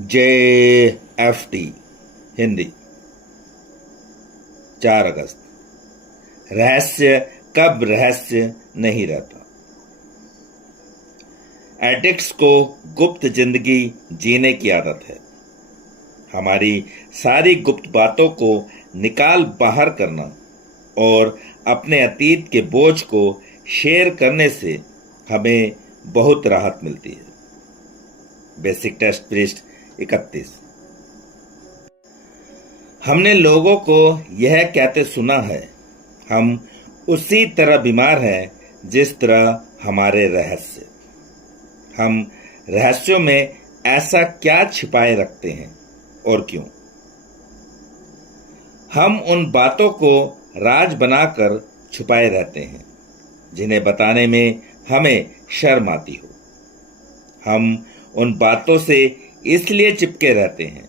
JFT Hindi 4 अगस्त। रहस्य कब रहस्य नहीं रहता। एडिक्ट्स को गुप्त जिंदगी जीने की आदत है। हमारी सारी गुप्त बातों को निकाल बाहर करना और अपने अतीत के बोझ को शेयर करने से हमें बहुत राहत मिलती है। बेसिक टेस्ट पृष्ठ 31। हमने लोगों को यह कहते सुना है, हम उसी तरह बीमार हैं जिस तरह हमारे रहस्य। हम रहस्यों में ऐसा क्या छिपाए रखते हैं और क्यों? हम उन बातों को राज बनाकर छुपाए रहते हैं जिन्हें बताने में हमें शर्म आती हो। हम उन बातों से इसलिए चिपके रहते हैं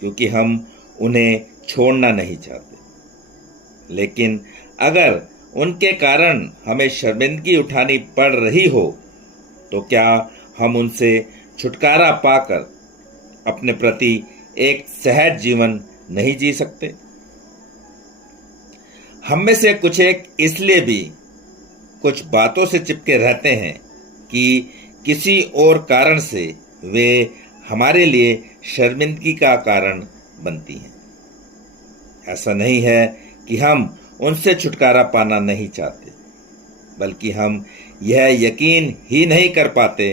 क्योंकि हम उन्हें छोड़ना नहीं चाहते। लेकिन अगर उनके कारण हमें शर्मिंदगी उठानी पड़ रही हो तो क्या हम उनसे छुटकारा पाकर अपने प्रति एक सहज जीवन नहीं जी सकते? हम में से कुछ एक इसलिए भी कुछ बातों से चिपके रहते हैं कि किसी और कारण से वे हमारे लिए शर्मिंदगी का कारण बनती हैं। ऐसा नहीं है कि हम उनसे छुटकारा पाना नहीं चाहते, बल्कि हम यह यकीन ही नहीं कर पाते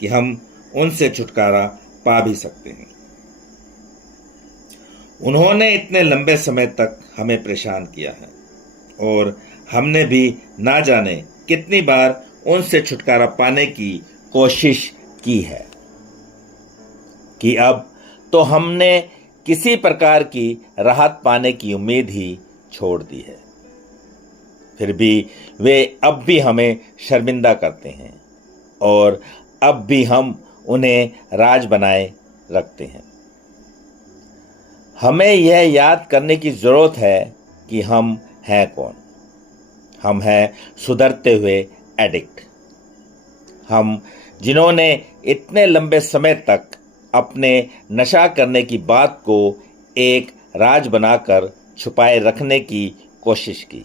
कि हम उनसे छुटकारा पा भी सकते हैं। उन्होंने इतने लंबे समय तक हमें परेशान किया है और हमने भी ना जाने कितनी बार उनसे छुटकारा पाने की कोशिश की है कि अब तो हमने किसी प्रकार की राहत पाने की उम्मीद ही छोड़ दी है। फिर भी वे अब भी हमें शर्मिंदा करते हैं और अब भी हम उन्हें राज बनाए रखते हैं। हमें यह याद करने की जरूरत है कि हम हैं कौन। हम हैं सुधरते हुए एडिक्ट। हम जिन्होंने इतने लंबे समय तक अपने नशा करने की बात को एक राज बनाकर छुपाए रखने की कोशिश की,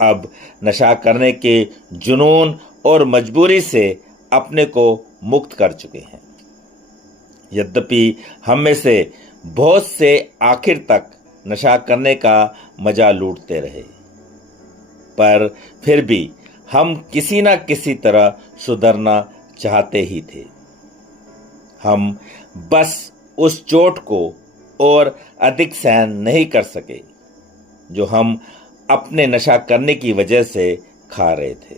अब नशा करने के जुनून और मजबूरी से अपने को मुक्त कर चुके हैं। यद्यपि हम में से बहुत से आखिर तक नशा करने का मजा लूटते रहे, पर फिर भी हम किसी न किसी तरह सुधरना चाहते ही थे। हम बस उस चोट को और अधिक सहन नहीं कर सके जो हम अपने नशा करने की वजह से खा रहे थे।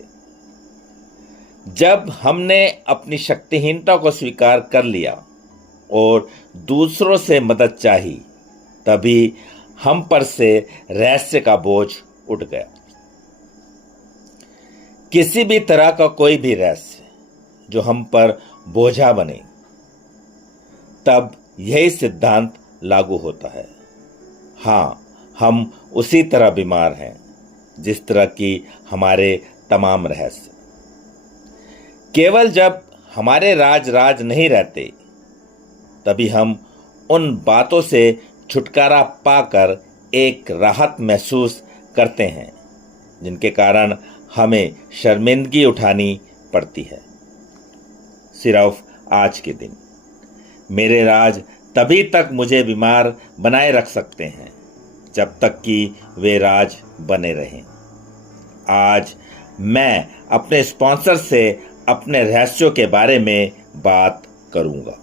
जब हमने अपनी शक्तिहीनता को स्वीकार कर लिया और दूसरों से मदद चाही, तभी हम पर से रहस्य का बोझ उठ गया। किसी भी तरह का कोई भी रहस्य जो हम पर बोझा बने, तब यही सिद्धांत लागू होता है। हाँ, हम उसी तरह बीमार हैं जिस तरह की हमारे तमाम रहस्य। केवल जब हमारे राज नहीं रहते, तभी हम उन बातों से छुटकारा पाकर एक राहत महसूस करते हैं जिनके कारण हमें शर्मिंदगी उठानी पड़ती है। सिर्फ आज के दिन मेरे राज तभी तक मुझे बीमार बनाए रख सकते हैं जब तक कि वे राज बने रहें। आज मैं अपने स्पॉन्सर से अपने रहस्यों के बारे में बात करूंगा।